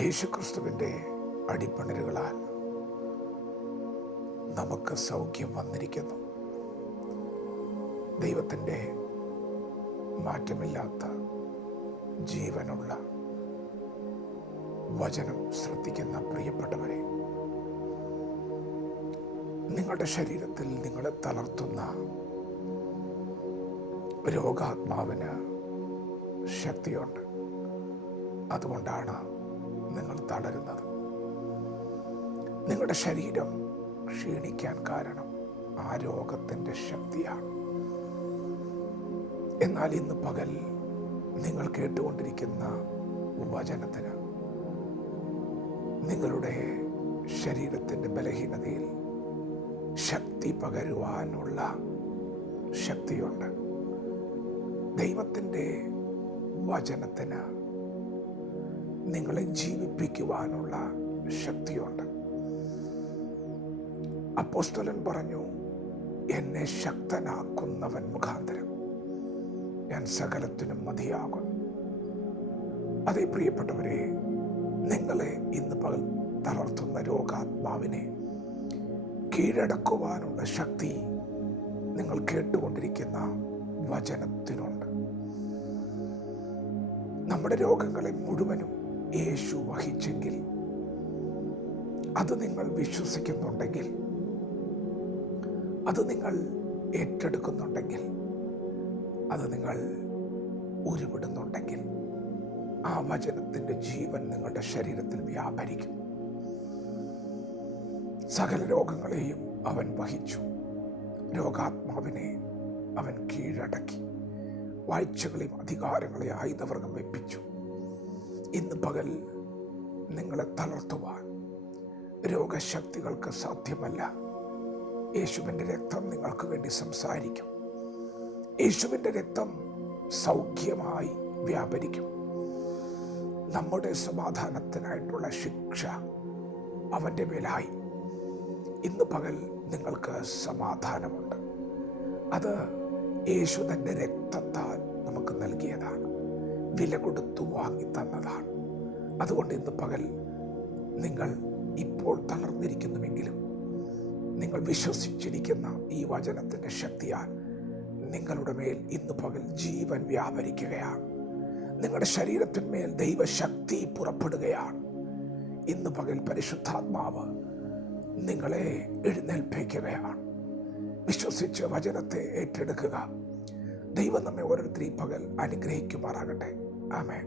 യേശുക്രിസ്തുവിൻ്റെ അടിപ്പണരുകളാൽ നമുക്ക് സൗഖ്യം വന്നിരിക്കുന്നു. ദൈവത്തിൻ്റെ മാറ്റമില്ലാത്ത ജീവനുള്ള വചനം ശ്രദ്ധിക്കുന്ന പ്രിയപ്പെട്ടവരെ, നിങ്ങളുടെ ശരീരത്തിൽ നിങ്ങളെ തളർത്തുന്ന രോഗാത്മാവിന് ശക്തിയുണ്ട്. അതുകൊണ്ടാണ് നിങ്ങൾ തളരുന്നത്. നിങ്ങളുടെ ശരീരം ക്ഷീണിക്കാൻ കാരണം ആ രോഗത്തിൻ്റെ ശക്തിയാണ്. എന്നാൽ ഇന്ന് പകൽ നിങ്ങൾ കേട്ടുകൊണ്ടിരിക്കുന്ന വചനത്തിന് നിങ്ങളുടെ ശരീരത്തിൻ്റെ ബലഹീനതയിൽ ശക്തി പകരുവാനുള്ള ശക്തിയുണ്ട്. ദൈവത്തിൻ്റെ വചനത്തിന് നിങ്ങളെ ജീവിപ്പിക്കുവാനുള്ള ശക്തിയുണ്ട്. അപ്പോസ്തലൻ പറഞ്ഞു, എന്നെ ശക്തനാക്കുന്നവൻ മുഖാന്തരം ഞാൻ സകലത്തിനും മതിയാകും. അതേ പ്രിയപ്പെട്ടവരെ, നിങ്ങളെ ഇന്ന് പകൽ തളർത്തുന്ന രോഗാത്മാവിനെ കീഴടക്കുവാനുള്ള ശക്തി നിങ്ങൾ കേട്ടുകൊണ്ടിരിക്കുന്ന വചനത്തിനുണ്ട്. നമ്മുടെ രോഗങ്ങളെ മുഴുവനും യേശു വഹിച്ചെങ്കിൽ, അത് നിങ്ങൾ വിശ്വസിക്കുന്നുണ്ടെങ്കിൽ, അത് നിങ്ങൾ ഏറ്റെടുക്കുന്നുണ്ടെങ്കിൽ, അത് നിങ്ങൾ ഉരുവിടുന്നുണ്ടെങ്കിൽ, ആ വചനത്തിൻ്റെ ജീവൻ നിങ്ങളുടെ ശരീരത്തിൽ വ്യാപരിക്കും. സകല രോഗങ്ങളെയും അവൻ വഹിച്ചു. രോഗാത്മാവിനെ അവൻ കീഴടക്കി. വാഴ്ചകളെയും അധികാരങ്ങളെയും ആയുധവർഗം വെപ്പിച്ചു. ഇന്ന് പകൽ നിങ്ങളെ തളർത്തുവാൻ രോഗശക്തികൾക്ക് സാധ്യമല്ല. യേശുവിൻ്റെ രക്തം നിങ്ങൾക്ക് വേണ്ടി സംസാരിക്കും. യേശുവിൻ്റെ രക്തം സൗഖ്യമായി വ്യാപരിക്കും. നമ്മുടെ സമാധാനത്തിനായിട്ടുള്ള ശിക്ഷ അവൻ്റെ മേലായി. ഇന്ന് പകൽ നിങ്ങൾക്ക് സമാധാനമുണ്ട്. അത് യേശു തൻ്റെ രക്തത്താൽ നമുക്ക് നൽകിയതാണ്, വില കൊടുത്തു വാങ്ങി തന്നതാണ്. അതുകൊണ്ട് ഇന്ന് പകൽ നിങ്ങൾ ഇപ്പോൾ തളർന്നിരിക്കുന്നുവെങ്കിലും നിങ്ങൾ വിശ്വസിച്ചിരിക്കുന്ന ഈ വചനത്തിൻ്റെ ശക്തിയാൽ നിങ്ങളുടെ മേൽ ഇന്ന് പകൽ ജീവൻ വ്യാപരിക്കുകയാണ്. നിങ്ങളുടെ ശരീരത്തിന്മേൽ ദൈവശക്തി പുറപ്പെടുകയാണ്. ഇന്ന് പകൽ പരിശുദ്ധാത്മാവ് നിങ്ങളെ എഴുന്നേൽപ്പിക്കുകയാണ്. വിശ്വസിച്ച് വചനത്തെ ഏറ്റെടുക്കുക. ദൈവം നമ്മെ ഓരോരുത്തരെയും പകൽ അനുഗ്രഹിക്കുമാറാകട്ടെ. ആമേൻ.